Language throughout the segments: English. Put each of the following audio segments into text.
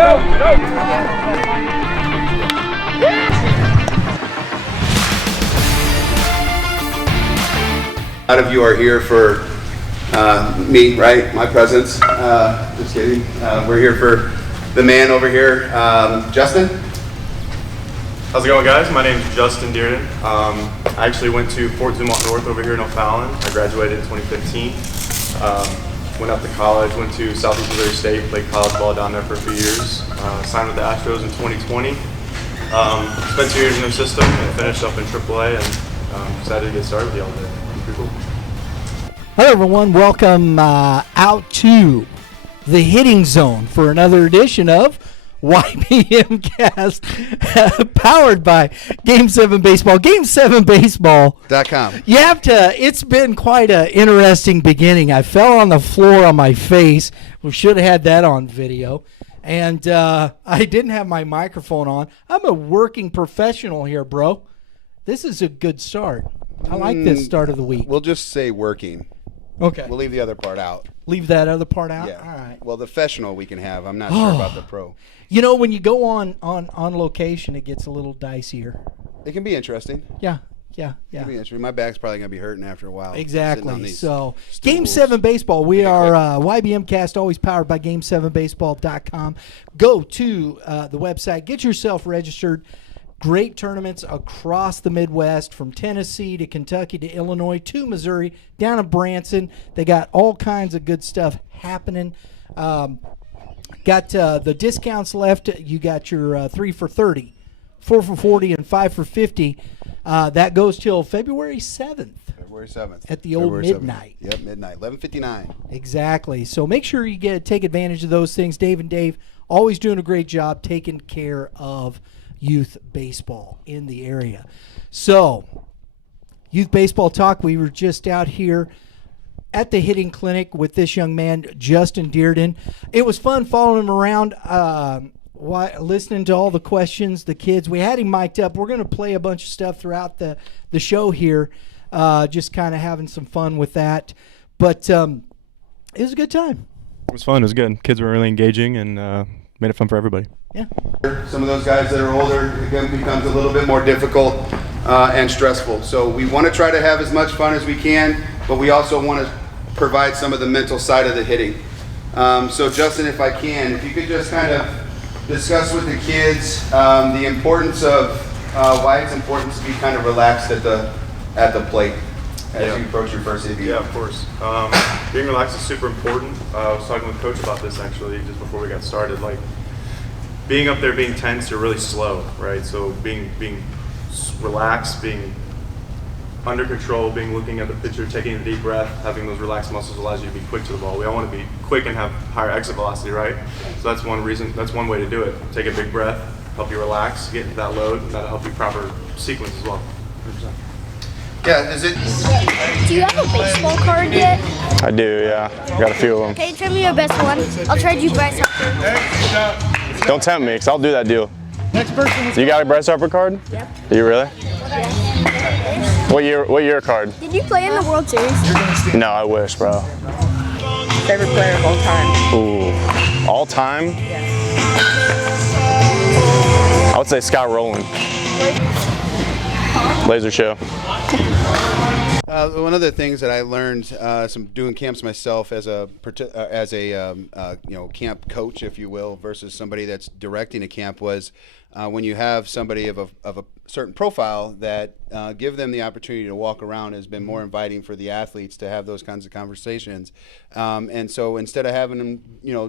A lot of you are here for me, right? My presence. Just kidding. We're here for the man over here, Justin. How's it going, guys? My name is Justin Dirden. I actually went to Fort Zumwalt North over here in O'Fallon. I graduated in 2015. Went up to college, went to Southeast Missouri State, played college ball down there for a few years. Signed with the Astros in 2020. Spent 2 years in their system and finished up in AAA, and decided to get started with y'all today. Pretty cool. Hello, everyone. Welcome out to the hitting zone for another edition of YBMcast, powered by Game 7 Baseball. Game7Baseball.com. You have to, it's been quite an interesting beginning. I fell on the floor on my face. We should have had that on video. And I didn't have my microphone on. I'm a working professional here, bro. This is a good start. I like this start of the week. We'll just say working. Okay. We'll leave the other part out. Leave that other part out? Yeah. All right. Well, the professional we can have. I'm not sure about the pro. You know, when you go on location, it gets a little dicier. It can be interesting. Yeah. It can be interesting. My back's probably going to be hurting after a while. Exactly. So, Game 7 Baseball. We are YBMcast, always powered by Game7Baseball.com. Go to the website. Get yourself registered. Great tournaments across the Midwest, from Tennessee to Kentucky to Illinois to Missouri, down in Branson. They got all kinds of good stuff happening. Got the discounts left. You got your 3 for 30, 4 for 40, and 5 for 50. That goes till February 7th. February 7th. At the old midnight. 7th. Yep, midnight, 11:59. Exactly. So make sure you take advantage of those things. Dave and Dave always doing a great job taking care of youth baseball in the area. So, youth baseball talk. We were just out here at the hitting clinic with this young man, Justin Dirden. It was fun following him around, listening to all the questions, the kids. We had him mic'd up. We're going to play a bunch of stuff throughout the show here, just kind of having some fun with that. But it was a good time. It was fun. It was good. Kids were really engaging and made it fun for everybody. Yeah. Some of those guys that are older, again, becomes a little bit more difficult and stressful. So we want to try to have as much fun as we can, but we also want to provide some of the mental side of the hitting. So Justin, if I can, if you could just kind of discuss with the kids the importance of why it's important to be kind of relaxed at the plate as you approach your first AB. Yeah, of course. Being relaxed is super important. I was talking with Coach about this actually just before we got started. Like, being up there, being tense, you're really slow, right? So being relaxed, being under control, looking at the pitcher, taking a deep breath, having those relaxed muscles allows you to be quick to the ball. We all want to be quick and have higher exit velocity, right? So that's one reason. That's one way to do it. Take a big breath, help you relax, get into that load, and that'll help you proper sequence as well. 100%. Yeah, is it? Do you have a baseball card yet? I do, yeah. Got a few of them. Okay, trade me your best one. I'll trade you Bryce Harper. Don't tempt me, because I'll do that deal. Next person. You got a Bryce Harper card? Yep. You really? Yeah. What year card? Did you play in the World Series? No, I wish, bro. Favorite player of all time? Ooh. All time? Yeah. I would say Scott Rowland. Laser show. One of the things that I learned some doing camps myself as a camp coach, if you will, versus somebody that's directing a camp was when you have somebody of a certain profile that give them the opportunity to walk around has been more inviting for the athletes to have those kinds of conversations. And so instead of having them,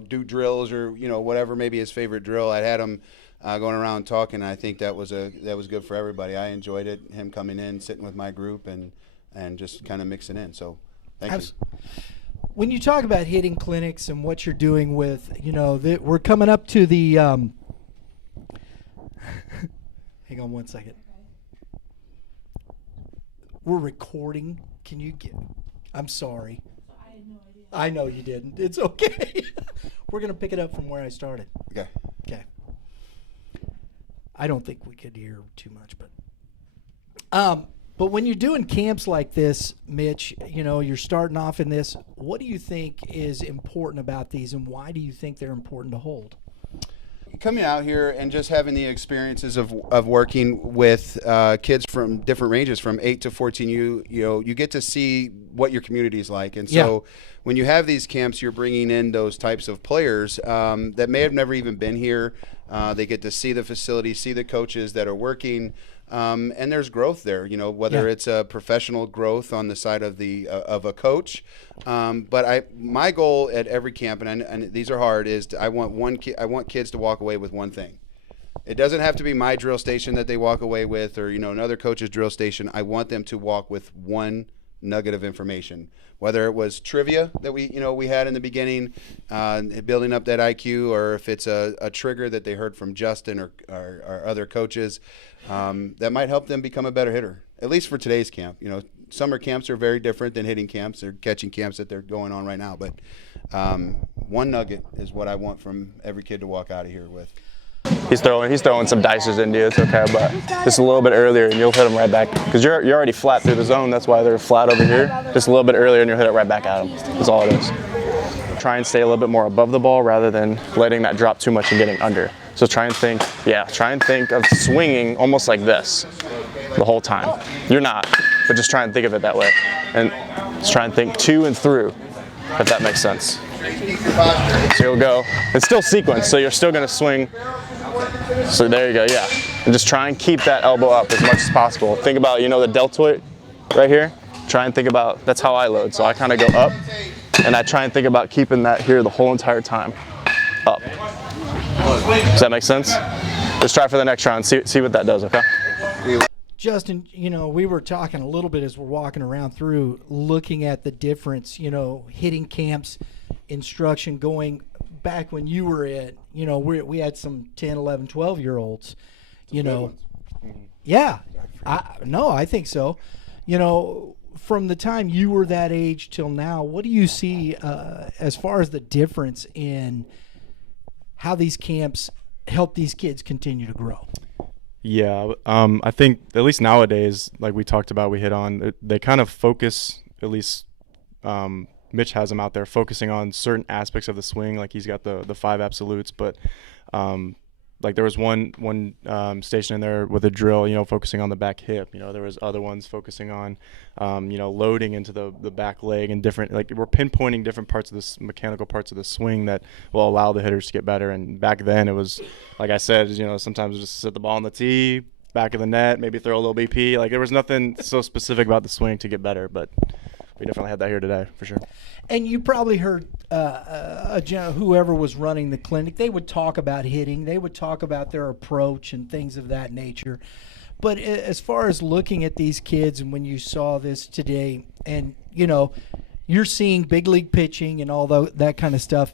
do drills or whatever maybe his favorite drill, I had him going around talking. I think that was good for everybody. I enjoyed it. Him coming in, sitting with my group, and just kind of mixing in. So, thank you. When you talk about hitting clinics and what you're doing with, we're coming up to the. Hang on one second. We're recording. Can you get? I'm sorry. I had no idea. I know you didn't. It's okay. We're gonna pick it up from where I started. Okay. Okay. I don't think we could hear too much, but when you're doing camps like this, Mitch, you're starting off in this. What do you think is important about these, and why do you think they're important to hold? coming out here and just having the experiences of working with kids from different ranges, from 8 to 14, you get to see what your community is like. And so when you have these camps, you're bringing in those types of players that may have never even been here. They get to see the facility, see the coaches that are working. And there's growth there, whether it's a professional growth on the side of of a coach. But my goal at every camp, and these are hard, is I want kids to walk away with one thing. It doesn't have to be my drill station that they walk away with, or another coach's drill station. I want them to walk with one nugget of information, whether it was trivia that we had in the beginning, building up that IQ, or if it's a trigger that they heard from Justin or other coaches. That might help them become a better hitter, at least for today's camp. Summer camps are very different than hitting camps or catching camps that they're going on right now. But one nugget is what I want from every kid to walk out of here with. He's throwing some dices into you. It's okay, but just a little bit earlier and you'll hit them right back. Because you're already flat through the zone. That's why they're flat over here. Just a little bit earlier and you'll hit it right back at them. That's all it is. Try and stay a little bit more above the ball rather than letting that drop too much and getting under. So try and think of swinging almost like this the whole time. You're not, but just try and think of it that way. And just try and think to and through, if that makes sense. So you'll go, it's still sequence, so you're still gonna swing. So there you go, yeah. And just try and keep that elbow up as much as possible. Think about, the deltoid right here? Try and think about, that's how I load. So I kind of go up, and I try and think about keeping that here the whole entire time, up. Does that make sense? Just try for the next round, see what that does, okay? Justin, we were talking a little bit as we're walking around through, looking at the difference, hitting camps, instruction going back when you were at, we had some 10, 11, 12-year-olds, Yeah. I think so. From the time you were that age till now, what do you see as far as the difference in how these camps help these kids continue to grow? Yeah, I think at least nowadays, like we talked about, we hit on, they kind of focus, at least Mitch has them out there focusing on certain aspects of the swing. Like he's got the 5 absolutes, but like there was one station in there with a drill, focusing on the back hip. There was other ones focusing on, loading into the back leg and different, like we're pinpointing different parts of this mechanical parts of the swing that will allow the hitters to get better. And back then it was, like I said, sometimes just set the ball on the tee, back of the net, maybe throw a little BP. Like there was nothing so specific about the swing to get better, but we definitely had that here today for sure. And you probably heard whoever was running the clinic, they would talk about hitting. They would talk about their approach and things of that nature. But as far as looking at these kids, and when you saw this today, and, you're seeing big league pitching and all that kind of stuff,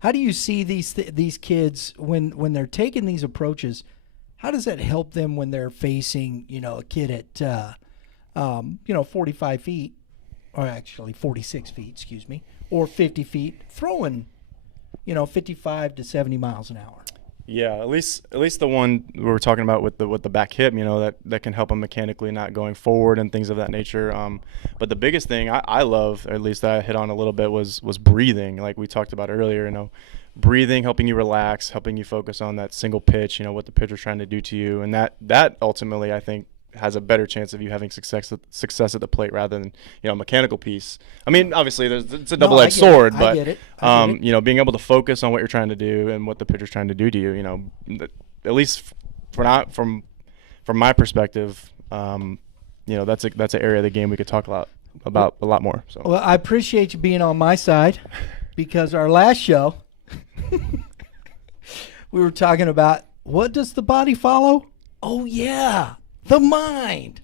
how do you see these kids when they're taking these approaches? How does that help them when they're facing, a kid at, 45 feet? Or actually 46 feet, excuse me, or 50 feet, throwing, 55 to 70 miles an hour. Yeah, at least the one we were talking about with the back hip, that can help them mechanically not going forward and things of that nature. But the biggest thing I love, or at least that I hit on a little bit, was breathing, like we talked about earlier. Breathing, helping you relax, helping you focus on that single pitch, what the pitcher's trying to do to you, and that ultimately I think has a better chance of you having success at the plate rather than a mechanical piece. I mean, obviously it's a double-edged sword, but being able to focus on what you're trying to do and what the pitcher's trying to do to you, at least from my perspective, that's an area of the game we could talk about a lot more. So. Well, I appreciate you being on my side, because our last show we were talking about, what does the body follow? Oh yeah. The mind.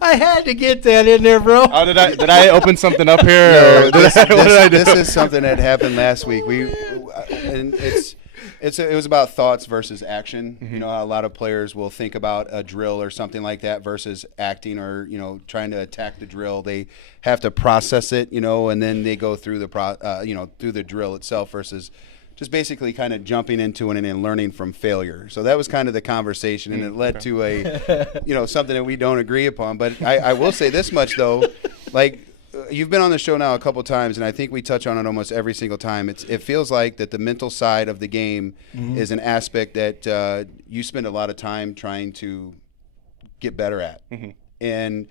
I had to get that in there, bro. Oh, did I open something up here? No, this is something that happened last week. It was about thoughts versus action. Mm-hmm. A lot of players will think about a drill or something like that versus acting or trying to attack the drill. They have to process it, and then they go through through the drill itself versus just basically kind of jumping into it and learning from failure. So that was kind of the conversation, and it led to a, something that we don't agree upon. But I will say this much, though, like you've been on the show now a couple times, and I think we touch on it almost every single time. It feels like that the mental side of the game is an aspect that you spend a lot of time trying to get better at. And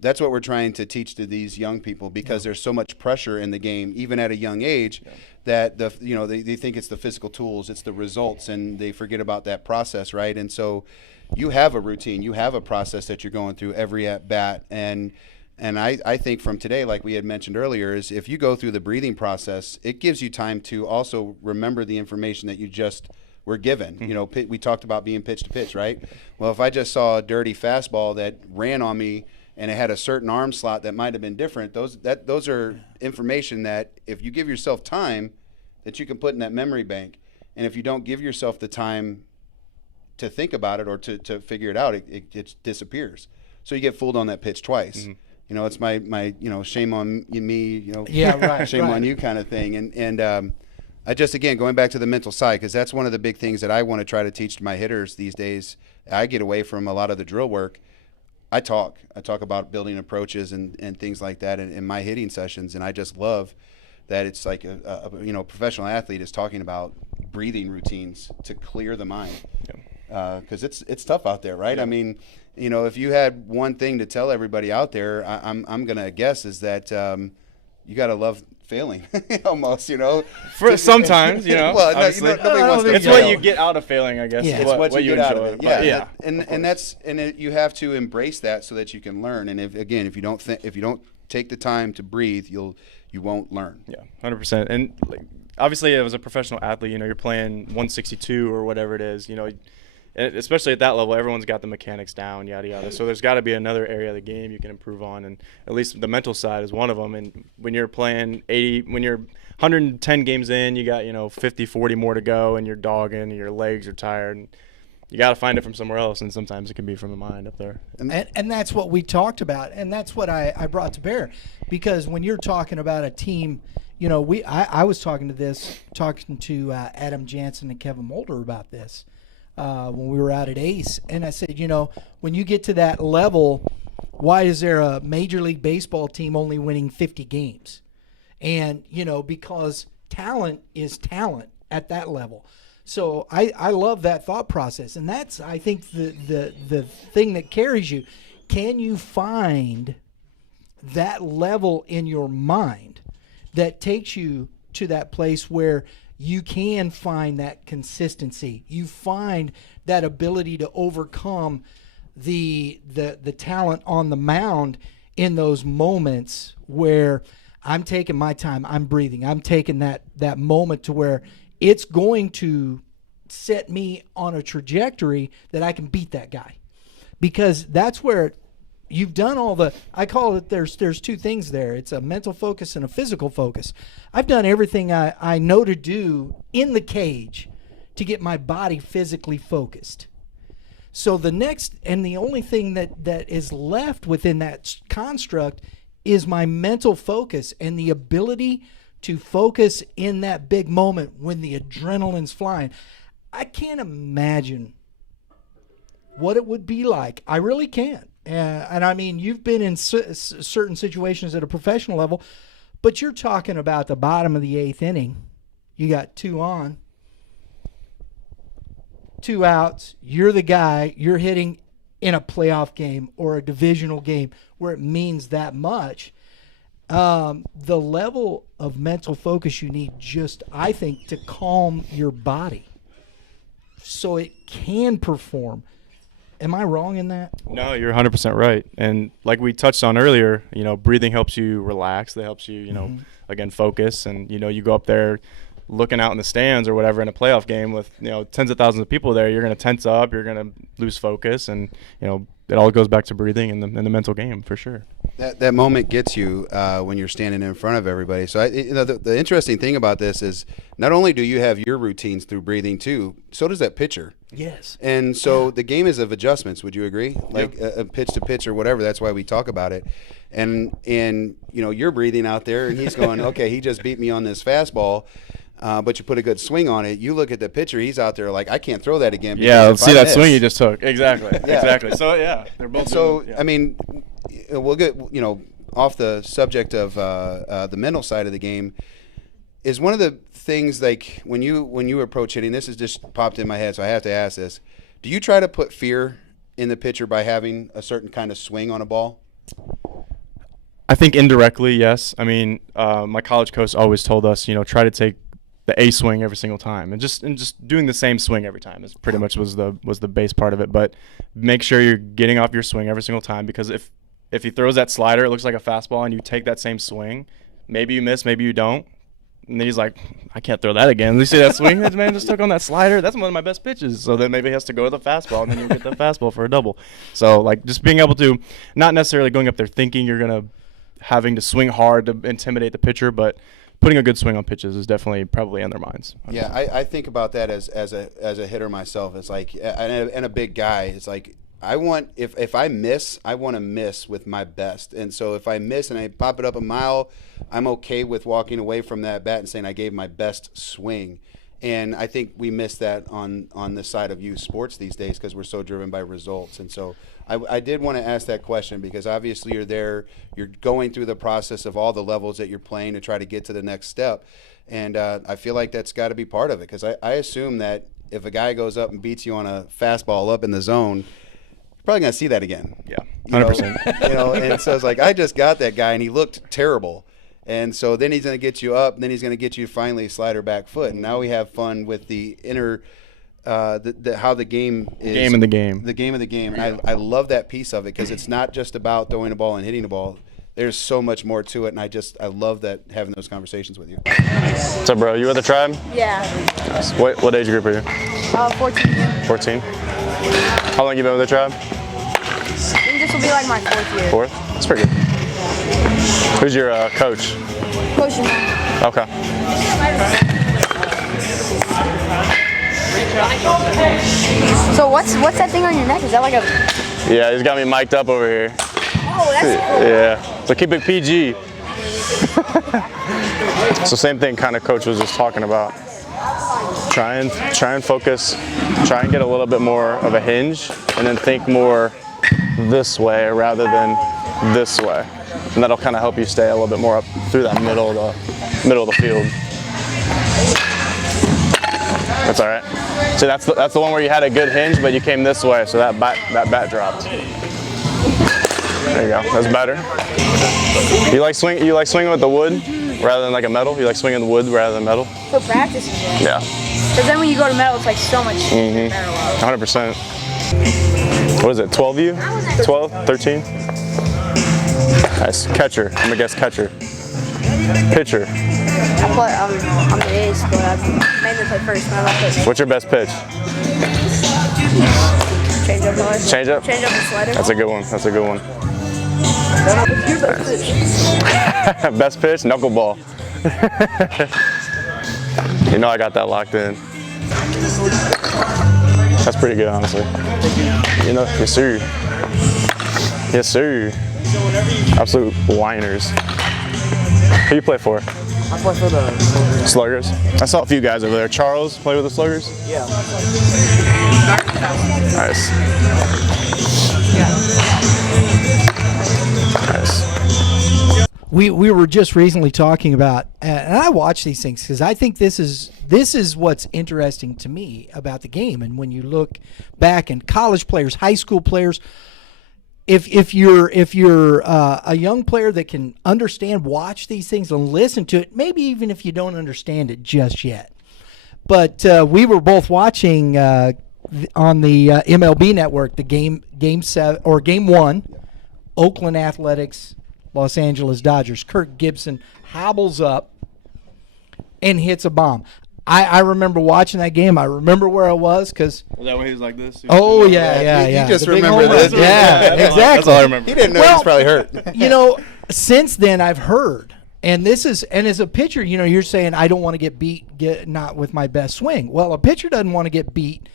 that's what we're trying to teach to these young people, because there's so much pressure in the game, even at a young age, that they think it's the physical tools, it's the results, and they forget about that process, right? And so you have a routine, you have a process that you're going through every at bat, and I think from today, like we had mentioned earlier, is if you go through the breathing process, it gives you time to also remember the information that you just were given. We talked about being pitch to pitch, right? Well, if I just saw a dirty fastball that ran on me and it had a certain arm slot that might have been different, those are information that if you give yourself time, that you can put in that memory bank. And if you don't give yourself the time to think about it or to figure it out, it disappears. So you get fooled on that pitch twice. It's my shame on me, shame on you kind of thing. And I just, again, going back to the mental side, because that's one of the big things that I want to try to teach to my hitters these days. I get away from a lot of the drill work. I talk about building approaches and things like that in my hitting sessions, and I just love that it's like a professional athlete is talking about breathing routines to clear the mind, because it's tough out there, right? I mean, if you had one thing to tell everybody out there, I'm gonna guess is that you gotta love failing, almost, For sometimes, well, obviously. nobody wants to it's fail. what you get out of failing, I guess. Yeah. Is It's what you get out of enjoy. it. But Yeah, and you have to embrace that so that you can learn. And if you don't take the time to breathe, you won't learn. Yeah, 100%. And obviously, as a professional athlete, you're playing 162 or whatever it is. And especially at that level, everyone's got the mechanics down, yada yada. So there's got to be another area of the game you can improve on, and at least the mental side is one of them. And when you're playing 110 games in, you got 50, 40 more to go, and you're dogging, and your legs are tired, and you got to find it from somewhere else. And sometimes it can be from the mind up there. And that's what we talked about, and that's what I brought to bear, because when you're talking about a team, I was talking to Adam Jansen and Kevin Mulder about this. When we were out at Ace, and I said, when you get to that level, why is there a Major League Baseball team only winning 50 games? And, because talent is talent at that level. So I love that thought process, and that's, I think, the thing that carries you. Can you find that level in your mind that takes you to that place where you can find that consistency? You find that ability to overcome the talent on the mound in those moments where I'm taking my time, I'm breathing, I'm taking that moment to where it's going to set me on a trajectory that I can beat that guy. Because that's where you've done all the, I call it, there's two things there. It's a mental focus and a physical focus. I've done everything I know to do in the cage to get my body physically focused. So the next and the only thing that is left within that construct is my mental focus and the ability to focus in that big moment when the adrenaline's flying. I can't imagine what it would be like. I really can't. And I mean, you've been in certain situations at a professional level, but you're talking about the bottom of the 8th inning. You got 2 on, 2 outs. You're the guy. You're hitting in a playoff game or a divisional game where it means that much. The level of mental focus you need just, I think, to calm your body so it can perform. Am I wrong in that? No, you're 100% right. And like we touched on earlier, breathing helps you relax. That helps you, again, focus. And, you go up there looking out in the stands or whatever in a playoff game with, tens of thousands of people there, you're going to tense up, you're going to lose focus. And, it all goes back to breathing and the mental game for sure. That moment gets you when you're standing in front of everybody. So the interesting thing about this is not only do you have your routines through breathing too, so does that pitcher. Yes. And so the game is of adjustments. Would you agree? Like a pitch to pitch or whatever. That's why we talk about it. And you're breathing out there, and he's going, okay, he just beat me on this fastball. But you put a good swing on it. You look at the pitcher; he's out there like, I can't throw that again. Yeah, see that swing you just took. Exactly, exactly. So they're both. So I mean, we'll get off the subject of the mental side of the game, is one of the things like when you approach hitting, this has just popped in my head, so I have to ask this. Do you try to put fear in the pitcher by having a certain kind of swing on a ball? I think indirectly, yes. I mean, my college coach always told us, try to take the A swing every single time, and just doing the same swing every time is pretty much was the base part of it. But make sure you're getting off your swing every single time, because if he throws that slider, it looks like a fastball, and you take that same swing, maybe you miss, maybe you don't. And then he's like, I can't throw that again. You see that swing that man just took on that slider? That's one of my best pitches. So then maybe he has to go to the fastball, and then you get the fastball for a double. So, like, just being able to, not necessarily going up there thinking you're going to having to swing hard to intimidate the pitcher, but putting a good swing on pitches is definitely probably in their minds. Yeah, I think about that as a hitter myself. It's like, and a big guy, it's like, I want, if I miss, I want to miss with my best. And so if I miss and I pop it up a mile, I'm okay with walking away from that bat and saying I gave my best swing. And I think we miss that on the side of youth sports these days because we're so driven by results. And so I did want to ask that question because obviously you're there, you're going through the process of all the levels that you're playing to try to get to the next step. And I feel like that's got to be part of it because I assume that if a guy goes up and beats you on a fastball up in the zone, probably gonna see that again. Yeah, 100%. And so it's like I just got that guy and he looked terrible, and so then he's gonna get you up, and then he's gonna get you finally slider back foot, and now we have fun with the inner, how the game is. Game of the game. The game of the game, and I love that piece of it because it's not just about throwing a ball and hitting the ball. There's so much more to it, and I love that having those conversations with you. What's up, bro? You with the tribe? Yeah. Nice. What age group are you? 14. 14. How long you been with the tribe? I think this will be like my 4th year. Fourth? That's pretty good. Who's your coach? Coach. Okay. So what's that thing on your neck? Is that like a? Yeah, he's got me mic'd up over here. Oh, that's cool. Yeah. So keep it PG. So same thing kind of coach was just talking about. Try and focus, try and get a little bit more of a hinge, and then think more this way rather than this way. And that'll kind of help you stay a little bit more up through that middle of the field. That's all right. So that's the one where you had a good hinge, but you came this way, so that bat dropped. There you go. That's better. You like swinging with the wood rather than like a metal? You like swinging the wood rather than metal? For practice, Yeah. Because then when you go to metal, it's like so much easier. 100%. What is it, 12U? 12? 13? Nice. Catcher. I'm gonna guess catcher. Pitcher. I'm the ace, but I mainly play first. But I love first. What's your best pitch? Change up noise. Change up? Change up and slider. That's a good one. That's a good one. What's your best pitch? Best pitch? Knuckleball. You know I got that locked in. That's pretty good, honestly. Yes sir. Yes sir. Absolute whiners. Who you play for? I play for the Sluggers. I saw a few guys over there. Charles play with the Sluggers? Yeah. Nice. Nice. We were just recently talking about, and I watch these things because I think this is what's interesting to me about the game. And when you look back in college players, high school players, if you're a young player that can understand, watch these things and listen to it, maybe even if you don't understand it just yet. But we were both watching on the MLB network the game 1, Oakland Athletics, Los Angeles Dodgers. Kirk Gibson hobbles up and hits a bomb. I remember watching that game. I remember where I was because. Was that when he was like this? Oh yeah. You just The big remember home this. run. Yeah, exactly. That's all I remember. He didn't know he was probably hurt. Since then I've heard, and as a pitcher, you're saying I don't want to get beat, not with my best swing. Well, a pitcher doesn't want to get beat,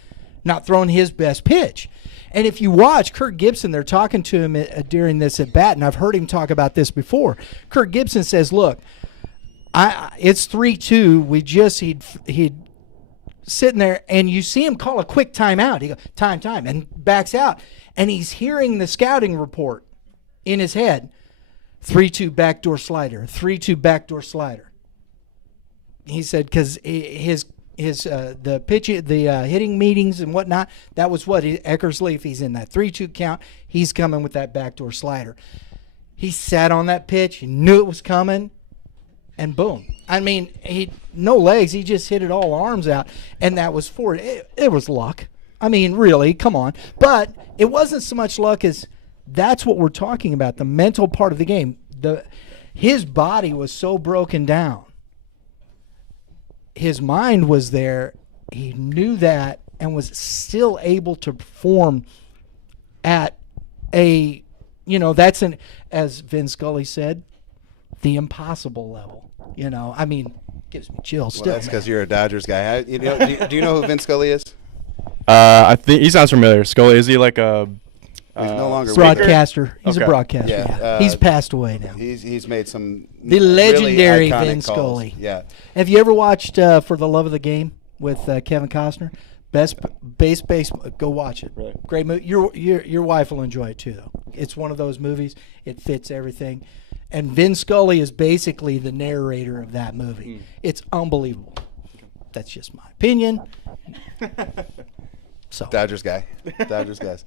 not throwing his best pitch. And if you watch Kirk Gibson, they're talking to him during this at bat, and I've heard him talk about this before. Kirk Gibson says, "Look, it's 3-2. He'd sitting there, and you see him call a quick timeout. He goes, time, and backs out, and he's hearing the scouting report in his head. 3-2 backdoor slider, 3-2 backdoor slider. He said because the hitting meetings and whatnot, that was what Eckersley, if he's in that 3-2 count, he's coming with that backdoor slider. He sat on that pitch, he knew it was coming, and boom. I mean, he no legs, he just hit it all arms out, and that was for it. It was luck. I mean, really, come on. But it wasn't so much luck as that's what we're talking about, the mental part of the game. His body was so broken down. His mind was there. He knew that and was still able to perform at a, that's as Vin Scully said, the impossible level. I mean, gives me chills Well, still. that's because you're a Dodgers guy. Do you know who Vin Scully is? I think he sounds familiar. Scully, is he like a He's no longer broadcaster? He's Okay. a broadcaster. Yeah, He's passed away now. He's made some The really legendary iconic Vin calls. Scully. Yeah. Have you ever watched For the Love of the Game with Kevin Costner? Base. Go watch it. Really? Great movie. Your wife will enjoy it too, though. It's one of those movies. It fits everything, and Vin Scully is basically the narrator of that movie. It's unbelievable. That's just my opinion. So Dodgers guy. Dodgers guys.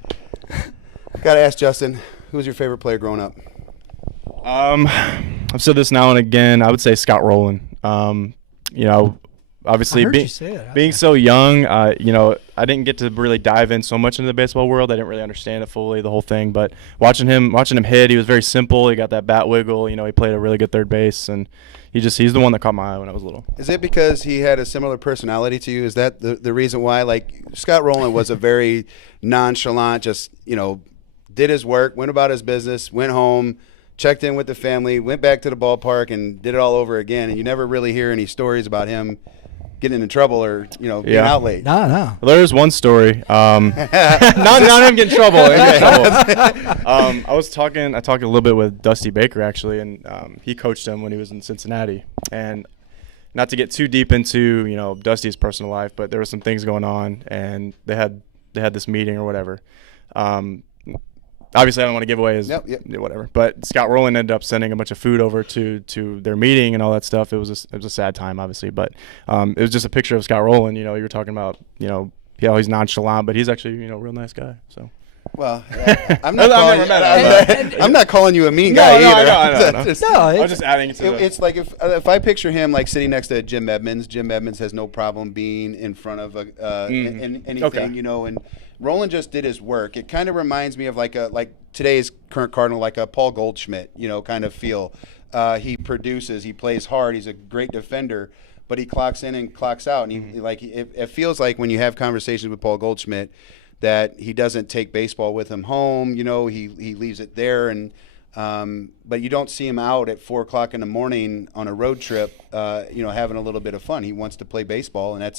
Got to ask Justin, who was your favorite player growing up? I've said this now and again. I would say Scott Rowland. Obviously I heard you say it. being so young, I didn't get to really dive in so much into the baseball world. I didn't really understand it fully, the whole thing. But watching him hit, he was very simple. He got that bat wiggle. He played a really good third base, and he's the one that caught my eye when I was little. Is it because he had a similar personality to you? Is that the reason why? Like, Scott Rowland was a very nonchalant, just, did his work, went about his business, went home, checked in with the family, went back to the ballpark, and did it all over again. And you never really hear any stories about him getting into trouble or, being out late. No. Well, there's one story. Not him getting in trouble. I talked a little bit with Dusty Baker, actually, and he coached him when he was in Cincinnati. And not to get too deep into, Dusty's personal life, but there were some things going on, and they had this meeting or whatever. Obviously, I don't want to give away his whatever. But Scott Rowland ended up sending a bunch of food over to their meeting and all that stuff. It was a sad time, obviously, but it was just a picture of Scott Rowland. You were talking about, he's nonchalant, but he's actually a real nice guy. So. Well, I'm not calling you a mean guy either. I was just adding it to it's like if I picture him like sitting next to Jim Edmonds. Jim Edmonds has no problem being in front of anything, Okay. and Roland just did his work. It kind of reminds me of like today's current Cardinal, like a Paul Goldschmidt, kind of feel. He produces, he plays hard, he's a great defender, but he clocks in and clocks out, and it feels like when you have conversations with Paul Goldschmidt that he doesn't take baseball with him home. He leaves it there, and but you don't see him out at 4:00 in the morning on a road trip, having a little bit of fun. He wants to play baseball, and that's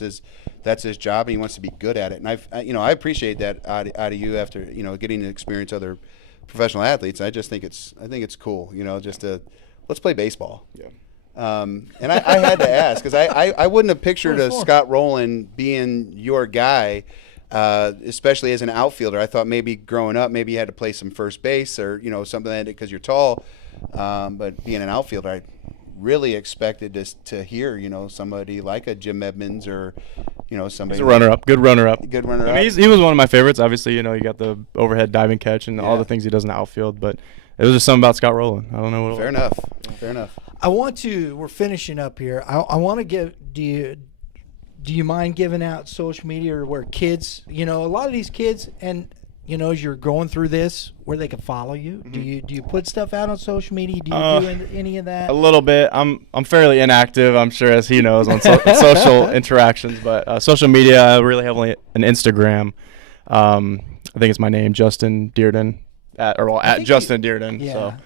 his job, and he wants to be good at it. And I appreciate that out of you after getting to experience other professional athletes. I think it's cool, just to let's play baseball. Yeah. And I had to ask because I wouldn't have pictured a Scott Rowland being your guy. Especially as an outfielder. I thought maybe growing up, maybe you had to play some first base or, something like that because you're tall. But being an outfielder, I really expected to hear, somebody like a Jim Edmonds or, somebody. He's a runner-up. Good runner-up. Good runner-up. I mean, he was one of my favorites. Obviously, he got the overhead diving catch and all the things he does in the outfield. But it was just something about Scott Rowland. I don't know what it was. Fair enough. We're finishing up here. I want to do you mind giving out social media or where kids, a lot of these kids, and as you're going through this, where they can follow you? Mm-hmm. Do you put stuff out on social media? Do you do any of that? A little bit. I'm fairly inactive, I'm sure, as he knows, on social interactions. But social media, really heavily an Instagram. I think it's my name, Justin Dirden. At Justin Dirden. Yeah.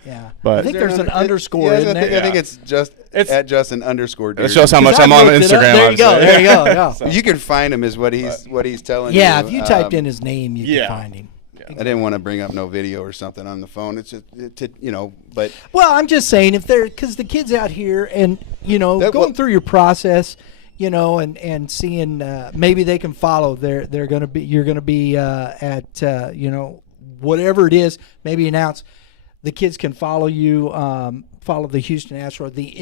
But I think there's an underscore in there. I think it's just at Justin _Dirden. It shows how much I'm on Instagram. There you go. There you go. Yeah. So. You can find him is what he's telling you. Yeah, if you typed in his name, you can find him. I didn't want to bring up no video or something on the phone. It's just, but. Well, I'm just saying because the kids out here and, going through your process, and seeing maybe they can follow. You're going to be at, whatever it is, maybe announce the kids can follow you, follow the Houston Astros, the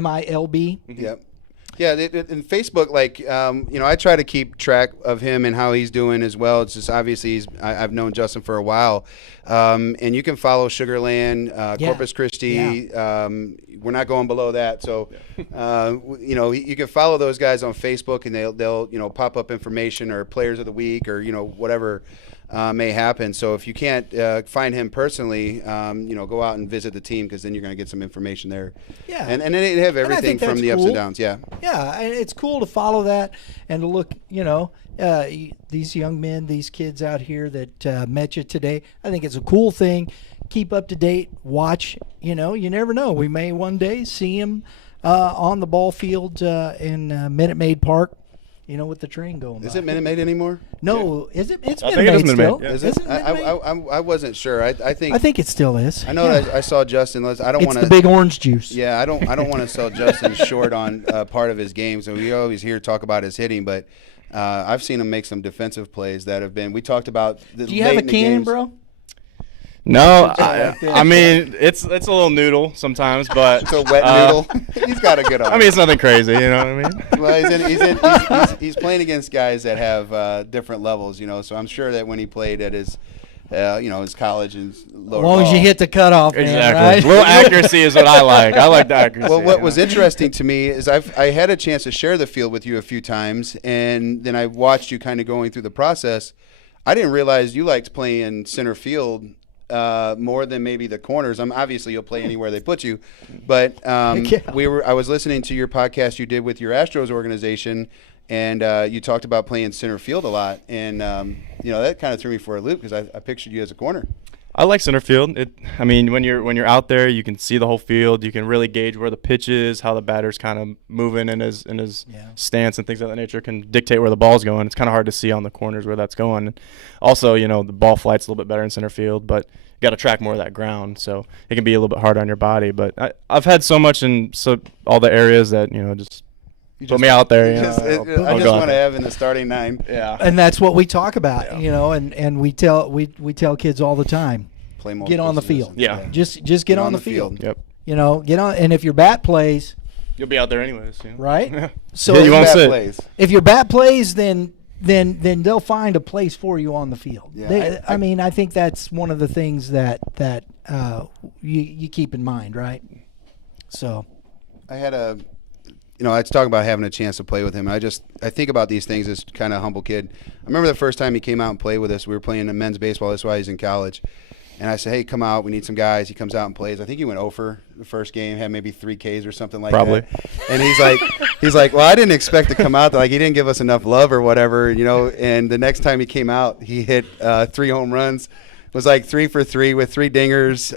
MILB? Yep. Yeah, in Facebook, like, I try to keep track of him and how he's doing as well. It's just obviously I've known Justin for a while. And you can follow Sugarland, Corpus Christi. Yeah. We're not going below that. So, you can follow those guys on Facebook, and they'll pop up information or players of the week or, whatever may happen. So if you can't find him personally, go out and visit the team, because then you're going to get some information there. Yeah. And they have everything from the ups and downs. Yeah. Yeah, and it's cool to follow that and to look, these young men, these kids out here that met you today. I think it's a cool thing. Keep up to date. Watch. You never know. We may one day see him on the ball field in Minute Maid Park. With the train going. Is it Minute Maid anymore? No, is it? It's I Minute think it is Maid Minute still. Maid, yeah. Is it? I wasn't sure. I think it still is. I know that I saw Justin. I don't It's want the big orange juice. Yeah, I don't want to sell Justin short on part of his game. So we always hear talk about his hitting, but I've seen him make some defensive plays that have been. We talked about. Do you have a cannon, bro? No, I mean it's a little noodle sometimes, but It's a wet noodle. He's got a good arm. I mean it's nothing crazy, you know what I mean? Well, he's playing against guys that have different levels, So I'm sure that when he played at his, his college and lower As long as you ball. hit the cutoff, man, Exactly. right? A little accuracy is what I like. I like the accuracy. Well, what was interesting to me is I had a chance to share the field with you a few times, and then I watched you kind of going through the process. I didn't realize you liked playing center field more than maybe the corners. Obviously you'll play anywhere they put you, but Yeah. I was listening to your podcast you did with your Astros organization, and you talked about playing center field a lot, and that kind of threw me for a loop, because I pictured you as a corner. I like center field. I mean, when you're out there, you can see the whole field. You can really gauge where the pitch is, how the batter's kind of moving in his stance and things of that nature can dictate where the ball's going. It's kind of hard to see on the corners where that's going. And also, the ball flight's a little bit better in center field, but you got to track more of that ground, so it can be a little bit harder on your body. But I've had so much in all the areas that just. Put me out there. I just want to have in the starting 9. Yeah. And that's what we talk about, and we tell kids all the time, Play get on the field. Yeah. Just get on the field. Yep. Get on, and if your bat plays, You'll be out there anyways. right? So Yeah, you won't Bat sit. plays. if your bat plays, then they'll find a place for you on the field. Yeah, I think that's one of the things that you keep in mind, right? So I had I was talking about having a chance to play with him. I think about these things as kind of humble kid. I remember the first time he came out and played with us. We were playing in men's baseball. That's why he's in college. And I said, hey, come out. We need some guys. He comes out and plays. I think he went 0 for the first game, had maybe 3 Ks or something like Probably. that. And he's like, well, I didn't expect to come out. Like, he didn't give us enough love or whatever, And the next time he came out, he hit 3 home runs. It was like 3 for 3 with 3 dingers,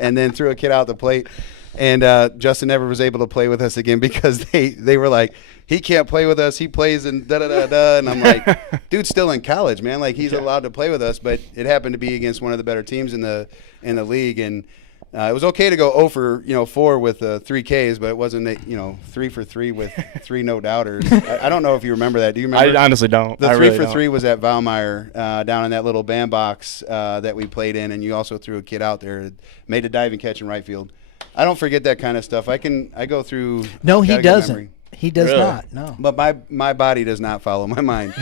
and then threw a kid out the plate. And Justin never was able to play with us again, because they were like, he can't play with us. He plays in da-da-da-da. And I'm like, dude's still in college, man. Like, he's allowed to play with us. But it happened to be against one of the better teams in the league. And it was okay to go 0 for 4 with 3 Ks, but it wasn't 3 for 3 with 3 no doubters. I don't know if you remember that. Do you remember? I honestly don't. The I 3 really for don't. 3 was at Valmeyer down in that little bandbox that we played in, and you also threw a kid out there, made a diving catch in right field. I don't forget that kind of stuff. I go through. no, he got a good doesn't. memory. He does Really? not. No. But my body does not follow my mind.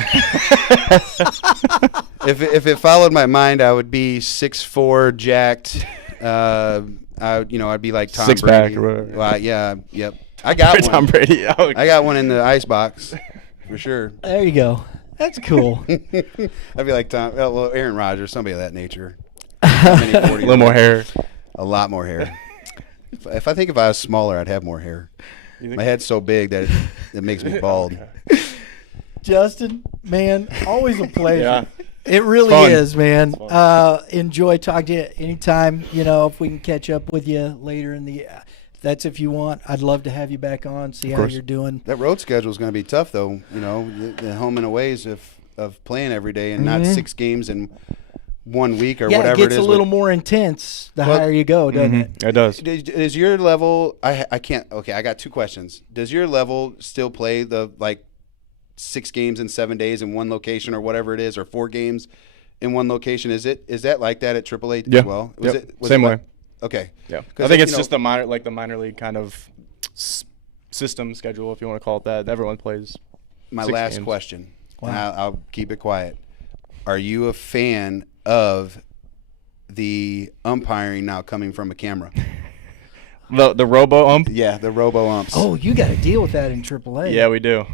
If it followed my mind, I would be 6'4", jacked. I'd be like Tom Six Brady. pack or whatever. Well, yeah, yep. I got one. Tom Brady. Oh, I got one in the ice box for sure. There you go. That's cool. I'd be like Aaron Rodgers, somebody of that nature. A a little more hair. A lot more hair. If I was smaller, I'd have more hair. My head's so big that it makes me bald. Justin, man, always a pleasure. Yeah. It really Fun. is, man. Enjoy talking to you anytime. If we can catch up with you later in the. That's if you want. I'd love to have you back on, see how course. you're doing. That road schedule is going to be tough, though. The home and aways of playing every day and not 6 games in 1 week or whatever it gets it is. a little more intense the higher you go, doesn't it? It does. Is your level? I can't. Okay, I got 2 questions. Does your level still play the 6 games in 7 days in one location or whatever it is, or 4 games in one location. Is that like that at AAA Yeah. as well? Yep. Same way. Okay. Yeah. I think it's just the minor league kind of system schedule, if you want to call it that. Everyone plays. My 6 last games. question. Wow. And I'll keep it quiet. Are you a fan of the umpiring now coming from a camera? The robo ump. Yeah, the robo umps. Oh, you got to deal with that in AAA. Yeah, we do.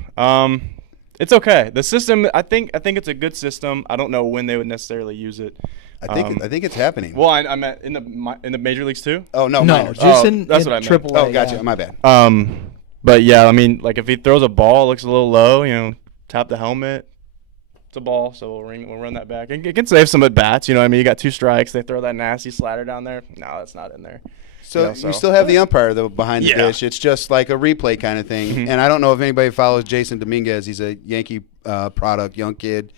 It's okay. The system, I think it's a good system. I don't know when they would necessarily use it. I think it's happening. Well, I meant in the major leagues too. Oh no, No, minors. just Oh, in that's what I meant. AAA. Oh, gotcha. yeah. My bad. But yeah, I mean, like if he throws a ball, it looks a little low. You know, tap the helmet. It's a ball, so we'll run that back. It can save some at bats. You know what I mean? You got 2 strikes. They throw that nasty slider down there. No, that's not in there. So you still have the umpire though behind the dish. It's just like a replay kind of thing. Mm-hmm. And I don't know if anybody follows Jason Dominguez. He's a Yankee product, young kid,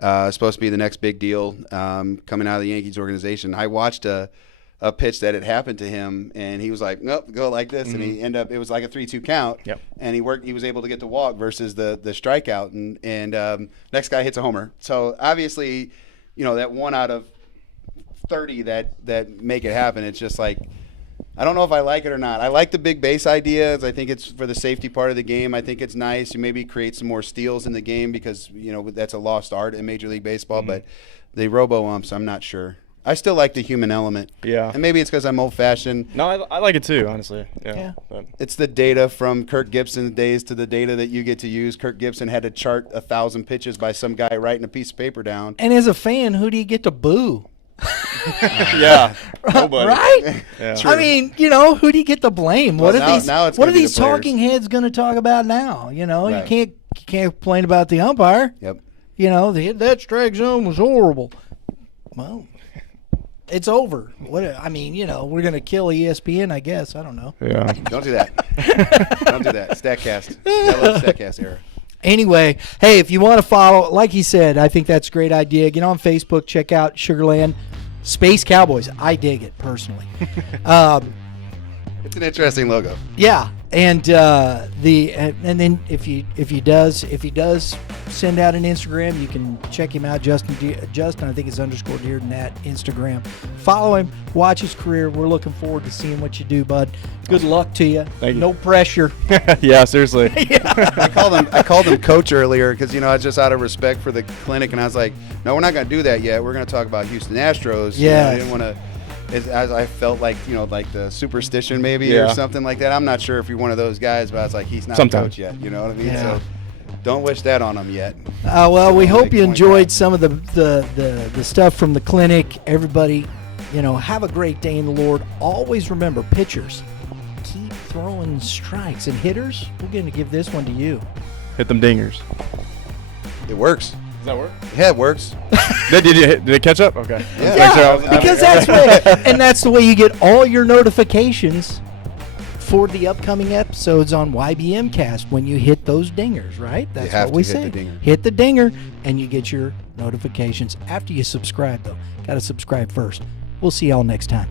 supposed to be the next big deal coming out of the Yankees organization. I watched a pitch that had happened to him, and he was like, "Nope, go like this," and he ended up. It was like a 3-2 count. Yep. And he was able to get the walk versus the strikeout, and next guy hits a homer. So obviously, that 1 out of 30 that make it happen. It's just like, I don't know if I like it or not. I like the big base ideas. I think it's for the safety part of the game. I think it's nice. You maybe create some more steals in the game because that's a lost art in Major League Baseball. But the robo umps, I'm not sure. I still like the human element. Yeah. And maybe it's because I'm old-fashioned. No, I like it too, honestly. Yeah. But It's the data from Kirk Gibson's days to the data that you get to use. Kirk Gibson had to chart 1,000 pitches by some guy writing a piece of paper down. And as a fan, who do you get to boo? yeah. Nobody. Right? Yeah. I mean, who do you get to blame? Well, What now it's what gonna are be these the players. talking heads going to talk about now? You Right. can't complain about the umpire. Yep. That strike zone was horrible. Well, it's over. We're going to kill ESPN, I guess. I don't know. Yeah. Don't do that. Don't do that. StatCast. I love the StatCast era. Anyway, hey, if you want to follow, like he said, I think that's a great idea. Get on Facebook, check out Sugarland Space Cowboys. I dig it personally. It's an interesting logo. Yeah, and then if he does send out an Instagram, you can check him out. Justin, I think it's _Dirden at Instagram. Follow him, watch his career. We're looking forward to seeing what you do, bud. Good luck to you. Thank you. No pressure. Yeah, seriously. I called him coach earlier because I was just out of respect for the clinic, and I was like, no, we're not going to do that yet. We're going to talk about Houston Astros. Yeah. I didn't want to. I felt like like the superstition maybe Yeah. or something like that. I'm not sure if you're one of those guys, but I was like, he's not Sometimes. a coach yet. You know what I mean? Yeah. So don't wish that on him yet. Well, we Big hope you point enjoyed guy. some of the stuff from the clinic. Everybody, have a great day in the Lord. Always remember, pitchers, keep throwing strikes, and hitters, we're going to give this one to you. Hit them dingers. It works. Does that work? Yeah, it works. Did it catch up? Okay. Yeah. Thanks, Charles. Because that's the way you get all your notifications for the upcoming episodes on YBMcast when you hit those dingers, right? That's have what we to hit say. the dinger. Hit the dinger, and you get your notifications after you subscribe, though. Got to subscribe first. We'll see y'all next time.